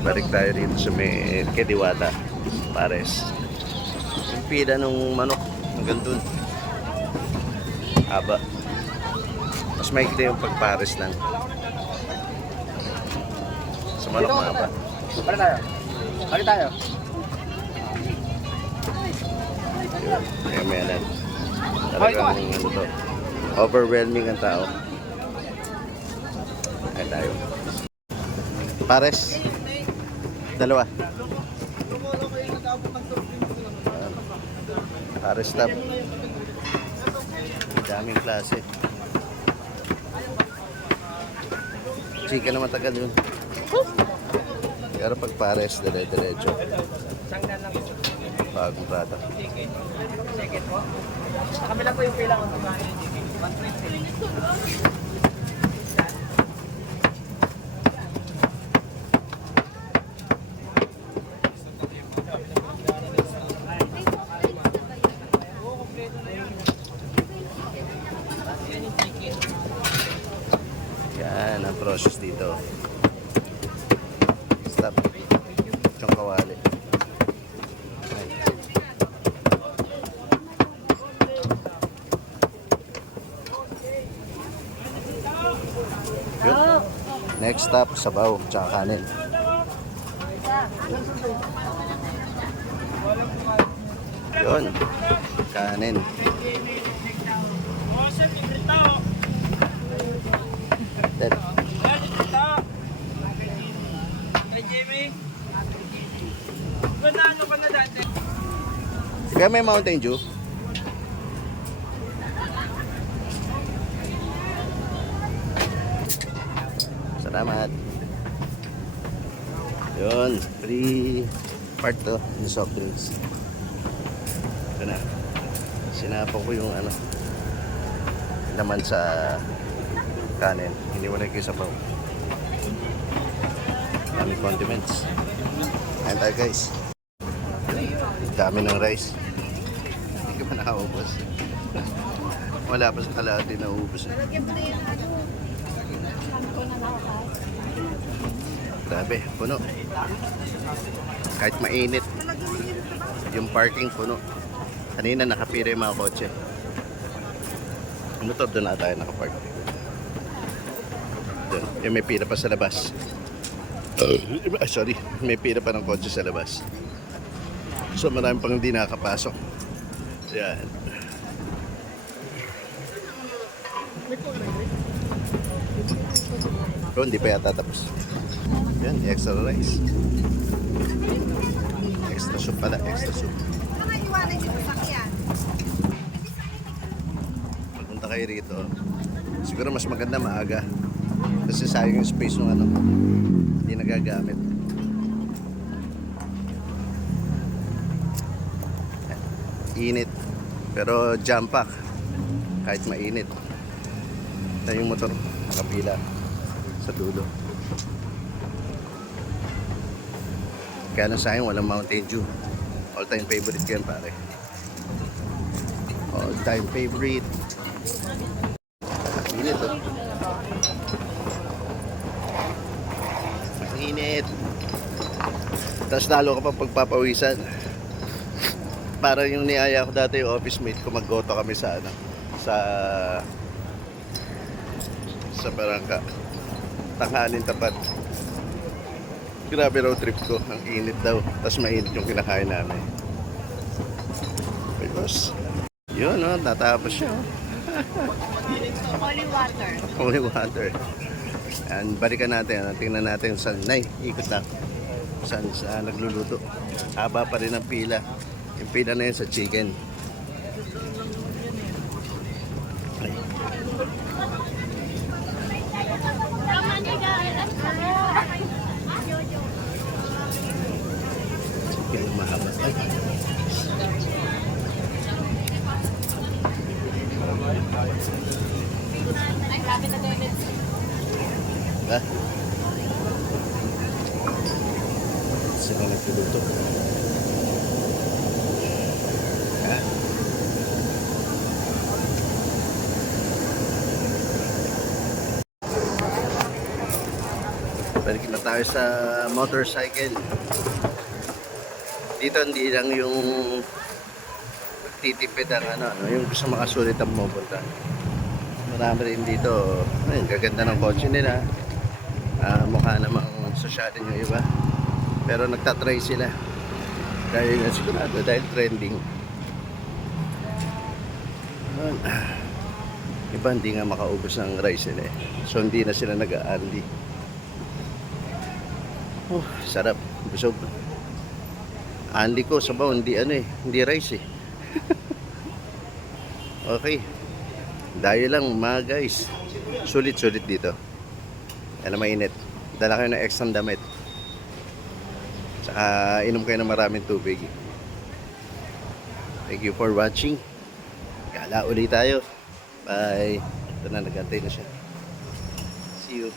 Balik tayo dito sa may Kediwata, Pares. Yung pila ng manok hanggang dun. Haba. Mas maikli yung pagpares lang. Sa manok mahaba. Balik tayo. Balik tayo. Yun. Kaya may alam. Talagang ano to. Overwhelming ang tao. Ay tayo. Pares. Dalawa. Pares stop. Daming klase. Chika na matagal yun. Pero pag pares, dire-diretso. Bagong prata. Sige po. Sa kabila po yung pila ko. 120. Yan ang process dito. Stop. Yung kawali. Yun. Next stop, sabaw, tsaka kanin. Yun. Kanin. Dead. Kaya may Mountain Dew. Salamat. Yun, free part to ng soft drinks. Ito na. Sinapo ko yung ano laman sa kanin. Hindi wala kayo sa pao. Daming condiments. Ayan tayo guys. Dami ng rice. Hindi ka pa nakaubos. Wala pa sa kalahati na ubos. Grabe, puno. Kahit mainit. Yung parking puno. Kanina nakapira yung mga kotse. Motor doon na tayo nakapark. Doon. Yung may pila pa sa labas. Sorry. May pila pa ng kotse sa labas. So marami pang hindi nakakapasok. Yan. Pero hindi pa yata tapos. Yan, extra rice. Extra soup pala, extra soup. Pagpunta kayo rito, siguro mas maganda maaga. Kasi sayang yung space ng ano, hindi nagagamit. Init. Pero jam pack. Kahit mainit. Ito yung motor, nakapila sa dulo. Kaya lang sa akin, walang Mountain Dew. All time favorite ko yan pare. All time favorite. Mainit oh. Mainit. Tapos lalo ka pa pagpapawisan. Para yung niyaya ko dati yung office mate ko, maggoto kami sa ano, sa barangka. Tanghalin tapat. Grabe road trip ko. Ang init daw. Tapos mainit yung kinakain namin. Because, yun o, tatapos siya o. Holy water. Holy water. And balikan natin. Tingnan natin saan. Nay, ikot lang. Saan nagluluto. Haba pa rin ang pila. Yung pila na yun sa chicken. Ay. Chicken mahaba. Ay. Ay, grabe na donuts. Ha? Sila nagluluto. Ha? Balik na tayo sa motorcycle. Dito hindi lang yung titipid ang yung gusto makasulit ang pumunta. Marami rin dito. Ayun, gaganda ng kotse nila. Mukha namang sosyalin yung iba. Pero nagtatry sila. Dahil sigurado, dahil trending. Iba hindi nga makaubos ng rice nila eh. So hindi na sila nag-aandi. Sarap. Busog. Andi ko sabaw, hindi hindi rice eh. Okay. Dahil lang mga guys. Sulit-sulit dito. Alam mainit. Dala kayo ng extra damit. Saka inom kayo ng maraming tubig. Thank you for watching. Gala ulit tayo. Bye. Ito na, nagantay na siya. See you.